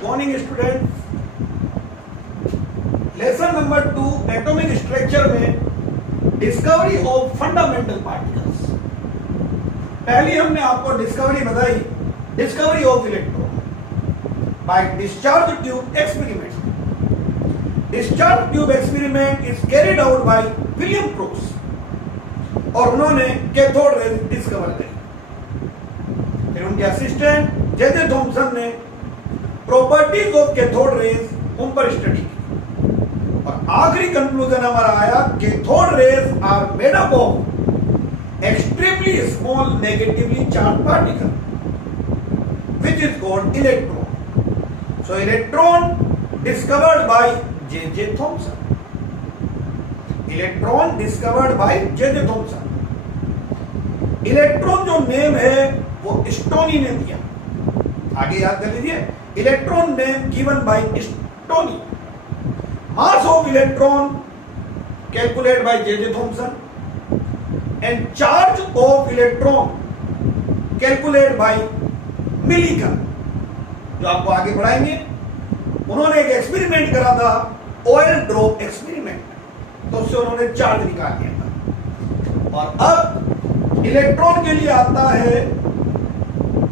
Good morning students. Lesson number 2 atomic structure में discovery of fundamental particles. पहली हमने आपको डिस्कवरी बताई, discovery of electron by discharge tube experiment. Discharge tube experiment is carried out by William Crookes और उन्होंने cathode rays discover करी। फिर उनके असिस्टेंट जे थॉमसन ने प्रॉपर्टीज ऑफ कैथोड रेज उन पर स्टडी की और आखिरी कंक्लूजन हमारा आया cathode rays are made up of extremely small negatively charge particle which is called electron. So electron discovered by J.J. Thomson. Electron discovered by J.J. Thomson. Electron जो name है वो स्टोनी ने दिया। आगे याद कर लीजिए, electron name given by Stoney. Mass of electron calculate by J.J. Thomson and charge of electron calculate by Millikan, जो आपको आगे पढ़ाएंगे। उन्होंने एक एक्सपेरिमेंट करा था, ऑयल ड्रॉप एक्सपेरिमेंट, तो उससे उन्होंने चार्ज निकाल दिया था। और अब इलेक्ट्रॉन के लिए आता है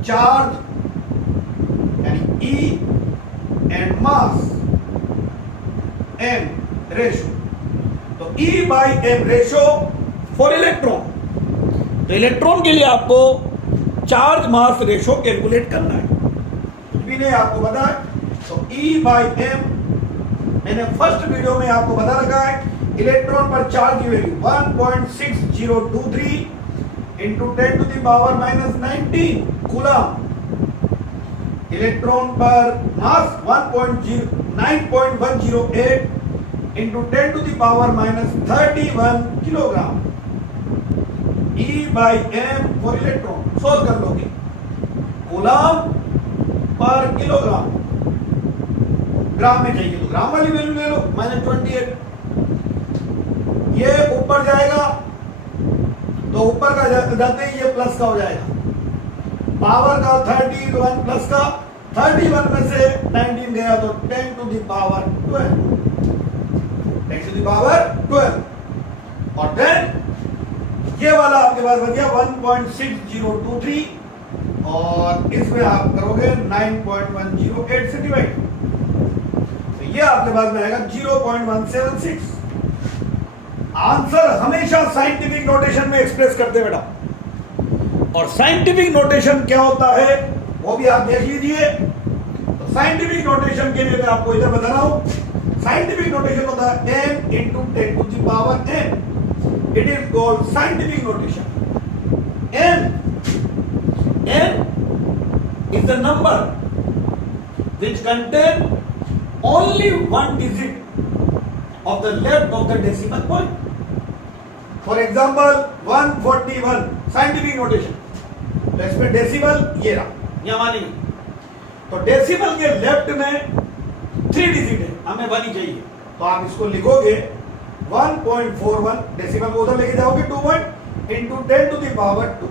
चार्ज यानी E and mass M ratio. तो E by M ratio for electron. तो इलेक्ट्रॉन के लिए आपको चार्ज मास रेशो कैलकुलेट करना है, कुछ भी नहीं आपको पता है। तो E बाई M मैंने फर्स्ट वीडियो में आपको बता रखा है। इलेक्ट्रॉन पर चार्ज की value 1.6023 into 10 to the power minus 19 coulomb. Electron पर mass 9.108 into 10 to the power minus 31 kilogram. E by M for electron solve कर लोगे, कूलम पर किलोग्राम, ग्राम में चाहिए तो ग्राम वाली वैल्यू ले लो, -28। ये ऊपर जाएगा तो ऊपर का जाते ही ये प्लस का हो जाएगा। पावर का 31 प्लस का 31 में से 19 गया तो 10 to the power 12, 10 to the power 12। और देन ये वाला आपके पास बन गया 1.6023 और इसमें आप करोगे 9.108 से डिवाइड, तो ये आपके पास में आएगा 0.176। आंसर हमेशा साइंटिफिक नोटेशन में एक्सप्रेस करते बेटा, और साइंटिफिक नोटेशन क्या होता है वो भी आप देख लीजिए। तो साइंटिफिक नोटेशन के लिए मैं आपको इधर बता रहा हूं। साइंटिफिक नोटेशन होता है n into 10 to the power n। It is called scientific notation. N is the number which contain only one digit of the left of the decimal point. For example, 141 scientific notation. तो इसमें decimal ये रहा, यहाँ मानेंगे तो decimal के left में 3 digit है, हमें 1 ही चाहिए, तो आप इसको लिखोगे 1.41, डेसिमल को उधर लेके जाओगे 2 इंटू 10 टू द पावर 2।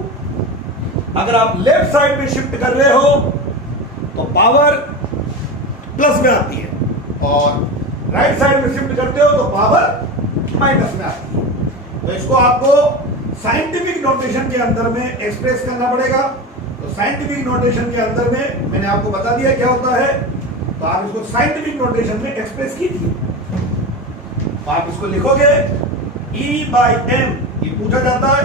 अगर आप लेफ्ट साइड में शिफ्ट कर रहे हो तो पावर प्लस में आती है, और राइट साइड में शिफ्ट करते हो तो पावर माइनस में आती है। तो इसको आपको साइंटिफिक नोटेशन के अंदर में एक्सप्रेस करना पड़ेगा। तो साइंटिफिक नोटेशन के अंदर में मैंने आपको बता दिया क्या होता है, तो आप इसको साइंटिफिक नोटेशन में एक्सप्रेस कीजिए। तो आप इसको लिखोगे E बाई M, ये पूछा जाता है।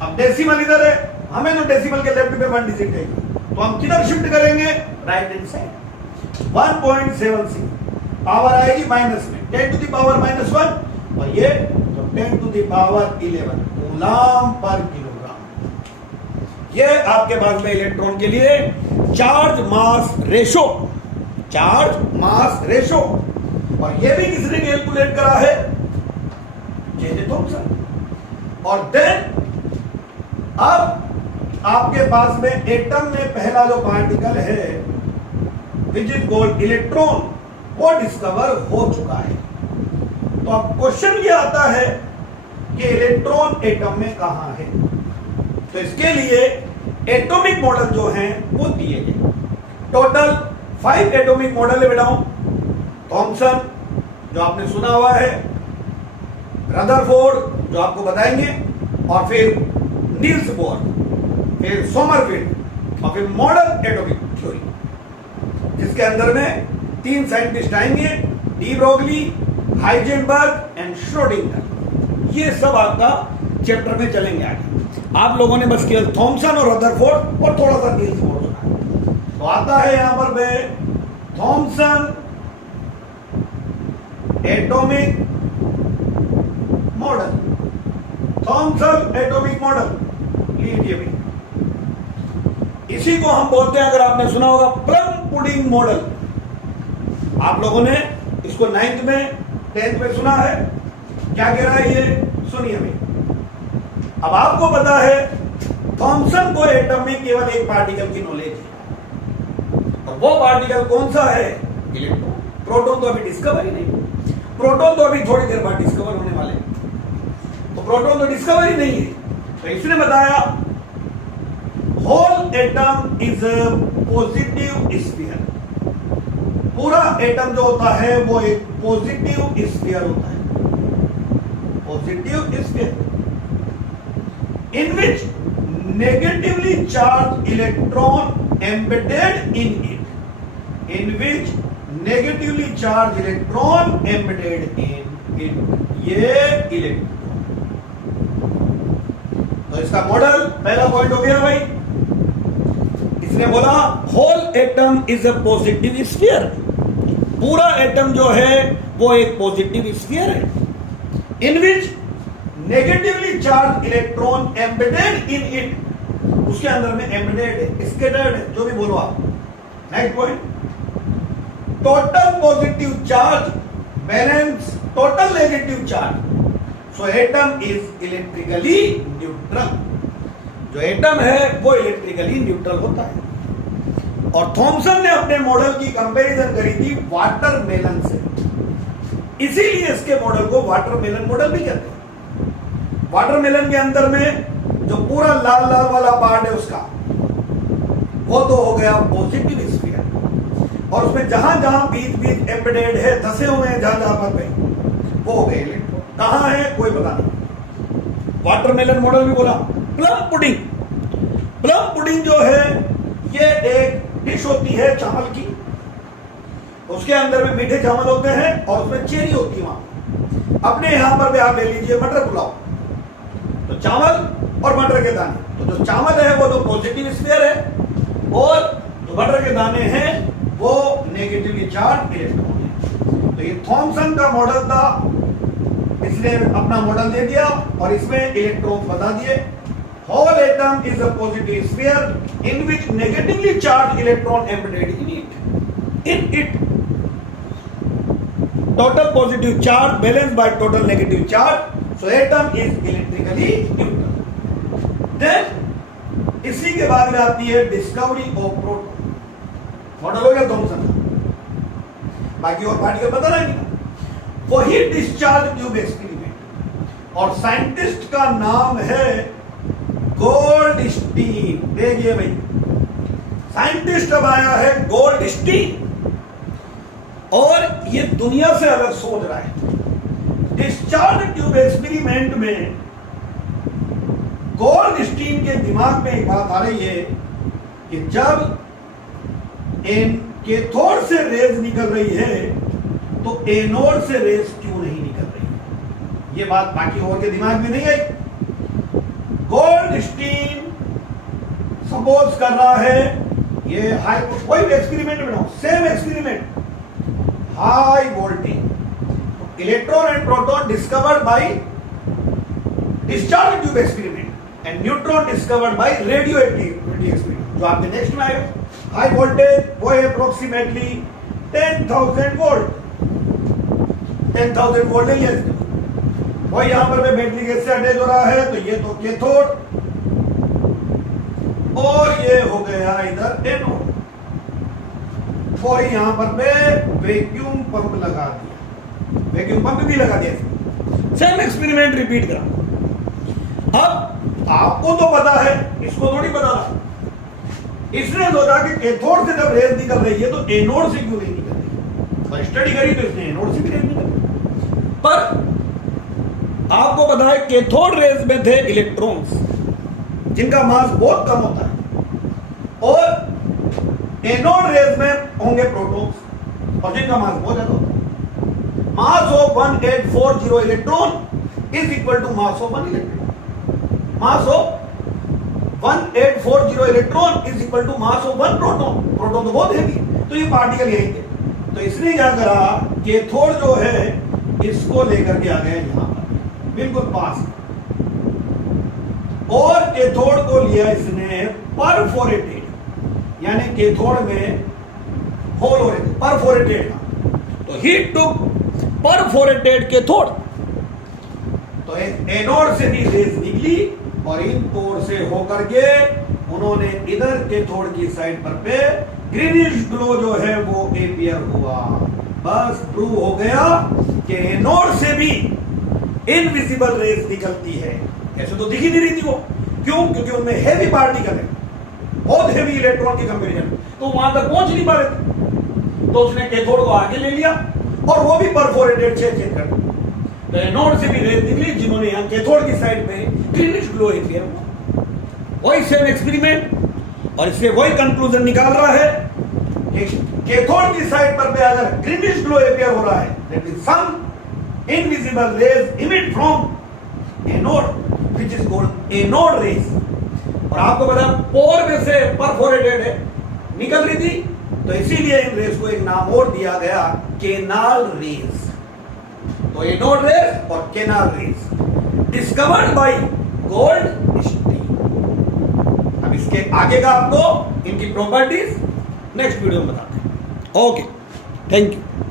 अब डेसिमल इधर है, हमें तो डेसिमल के लेफ्ट पे 1 डिजिट चाहिए, तो हम किधर शिफ्ट करेंगे, राइट हैंड साइड। 1.76 पावर आएगी माइनस में 10 टू द पावर -1 और ये तो 10 to the power 11 coulomb per kilogram. ये आपके पास में इलेक्ट्रॉन के लिए charge mass ratio, charge mass ratio. और ये भी किसने कैलकुलेट करा है, J.J. थॉमसन। और देन अब आपके पास में एटम में पहला जो पार्टिकल है विच इज कॉल्ड इलेक्ट्रॉन, वो डिस्कवर हो चुका है। तो अब क्वेश्चन ये आता है कि इलेक्ट्रॉन एटम में कहां है। तो इसके लिए एटॉमिक मॉडल जो हैं वो दिए गए। टोटल 5 एटॉमिक मॉडल है बेटा, थॉमसन जो आपने सुना हुआ है, रदरफोर्ड जो आपको बताएंगे, और फिर नील्स बोर, फिर सोमरफील्ड, और फिर मॉडर्न एटॉमिक थ्योरी, जिसके अंदर में 3 साइंटिस्ट आएंगे, de Broglie, Heisenberg and Schrodinger. ये सब आपका चैप्टर में चलेंगे आगे। आप लोगों ने बस केवल थॉमसन और रदरफोर्ड और थोड़ा सा नील्स बोर सुना। तो आता है यहां पर में Thomson atomic model, Thomson atomic model लीजिए भाई। इसी को हम बोलते हैं, अगर आपने सुना होगा, प्लम पुडिंग मॉडल। आप लोगों ने इसको 9th में 10th में सुना है। क्या कह रहा है ये, सुनिए भाई। अब आपको पता है थॉमसन को एटम में केवल एक पार्टिकल की नॉलेज है, और वो पार्टिकल कौन सा है, इलेक्ट्रॉन। प्रोटॉन तो अभी डिस्कवर ही नहीं, प्रोटॉन तो अभी थोड़ी देर बाद डिस्कवर होने वाले, तो प्रोटॉन तो डिस्कवर ही नहीं है। तो इसने बताया whole atom is a positive sphere. पूरा एटम जो होता है वो एक पॉजिटिव स्फीयर होता है, positive sphere, in which negatively charged electron embedded in it, in which negatively charged electron embedded in it, ये इलेक्ट्रॉन। तो इसका मॉडल पहला पॉइंट हो गया भाई। इसने बोला whole atom is a positive sphere, पूरा एटम जो है वो एक पॉजिटिव स्फीयर है, in which negatively charge electron embedded in it, उसके अंदर में एम्बेडेड है, स्कैटर्ड है, जो भी बोलो आप। Next point, total positive charge balance total negative charge, so atom is electrically neutral. जो एटम है वो इलेक्ट्रिकली न्यूट्रल होता है। और थॉमसन ने अपने मॉडल की कंपैरिजन करी थी वाटरमेलन से, इसीलिए इसके मॉडल को वाटरमेलन मॉडल भी कहते हैं। वाटरमेलन के अंदर में जो पूरा लाल लाल वाला पार्ट है उसका, वो तो हो गया पॉजिटिव स्फीयर, और उसमें जहां जहां बीच बीच एम्बेडेड है, धसे हुए हैं जहां जहां पर पे, वो हो गए इलेक्ट्रॉन। कहां है कोई पता नहीं। वाटरमेलन मॉडल भी बोला। प्लम पुडिंग, प्लम पुडिंग जो है ये एक डिश होती है चावल की, उसके अंदर में मीठे चावल होते हैं और उसमें चेरी होती है। वहां अपने यहां पर भी आप ले लीजिए मटर पुलाव, तो चावल और मटर के दाने, तो जो चावल है वो तो पॉजिटिव स्फीयर है, और जो मटर के दाने हैं वो नेगेटिवली चार्ज इलेक्ट्रॉन है। तो ये थॉमसन का मॉडल था, इसने अपना मॉडल दे दिया और इसमें इलेक्ट्रॉन बता दिए। Whole atom is a positive sphere in which negatively charge electron embedded in it, total positive charge balanced by total negative charge, so atom is electrically neutral. Then इसी के बाद में आती है डिस्कवरी ऑफ प्रोटॉन। मॉडल हो गया Thompson का, बाकी और पार्टिकल पता नहीं। वही डिस्चार्ज ट्यूब एक्सपेरिमेंट, और साइंटिस्ट का नाम है गोल्डस्टीन। देखिए भाई, साइंटिस्ट अब आया है गोल्डस्टीन, और ये दुनिया से अलग सोच रहा है। डिस्चार्ज ट्यूब एक्सपेरिमेंट में गोल्डस्टीन के दिमाग में एक बात आ रही है कि जब इन कैथोड से रेज निकल रही है तो एनोड से रेज क्यों नहीं निकल रही है, ये बात बाकी और के दिमाग में नहीं आई। गोल्डस्टीन सपोज कर रहा है, ये हाई, कोई भी एक्सपेरिमेंट बनाओ, same experiment, high voltage electron and proton discovered by discharge tube experiment and neutron discovered by radioactivity experiment। जो आपके नेक्स्ट में आएगा, हाई वोल्टेज वो है अप्रोक्सीमेटली 10,000 वोल्ट, 10,000 वोल्ट है। वो यहां पर बैटरी गैस से अटैच हो रहा है, तो ये तो कैथोड, और ये हो गया इधर एनोड, और यहां पर मैं वैक्यूम पंप लगा दिया, वैक्यूम पंप भी लगा दिया। सेम एक्सपेरिमेंट रिपीट करा। अब आपको तो पता है, इसको थोड़ी पता था। इसने सोचा कि कैथोड से जब रेज निकल रही है तो एनोड से क्यों नहीं निकल रही, और स्टडी करी तो इसने एनोड से भी रेज निकल रही। पर आपको पता है कैथोड रेज में थे इलेक्ट्रॉन्स जिनका मास बहुत कम होता है, और एनोड रेज में होंगे प्रोटॉन्स और जिनका मास बहुत ज्यादा होता है। Mass of 1840 electron is equal to mass of 1 electron. Mass of 1840 electron is equal to mass of 1 proton. Proton तो बहुत हैवी है, तो ये पार्टिकल यही थे। तो इसने क्या करा, कैथोड जो है इसको लेकर के आ गया यहां पर बिल्कुल पास, और कैथोड को लिया इसने परफोरेटेड, यानी कैथोड में होल हो रहे थे, परफोरेटेड था, तो ही टुक परफोरेटेड कैथोड। तो एनोड से भी रेज निकली और इन पोर से होकर के उन्होंने इधर कैथोड की साइड पर पे ग्रीनिश ग्लो जो है वो एपियर हुआ। बस प्रूव हो गया कि एनोड से भी इनविजिबल रेज निकलती है। ऐसे तो दिख ही नहीं रही थी वो, क्यों? क्योंकि उनमें हैवी पार्टिकल है, बहुत हैवी इलेक्ट्रॉन के कंपैरिजन, तो वहां तक पहुंच नहीं पा रहे थे। तो उसने कैथोड को आगे ले लिया और वो भी परफोरेटेड चेंज कर दिया। तो एनोड से भी रेज निकली जिन्होंने यहां कैथोड की साइड पे ग्रीनिश ग्लो एपियर हुआ। वही सेम एक्सपेरिमेंट, और इससे वही कंक्लूजन निकाल रहा है कि कैथोड की साइड पर पे अगर ग्रीनिश ग्लो एपियर हो रहा है, that is some invisible rays emit from anode which is called anode rays. और आपको पता पोर में से परफोरेटेड है, निकल रही थी, तो इसीलिए इन रेज को एक नाम और दिया गया, केनाल रेज। तो एनोड रेज और canal raise discovered by Goldstein. अब इसके आगे का आपको इनकी प्रॉपर्टीज नेक्स्ट वीडियो में बताते हैं। Okay, thank you.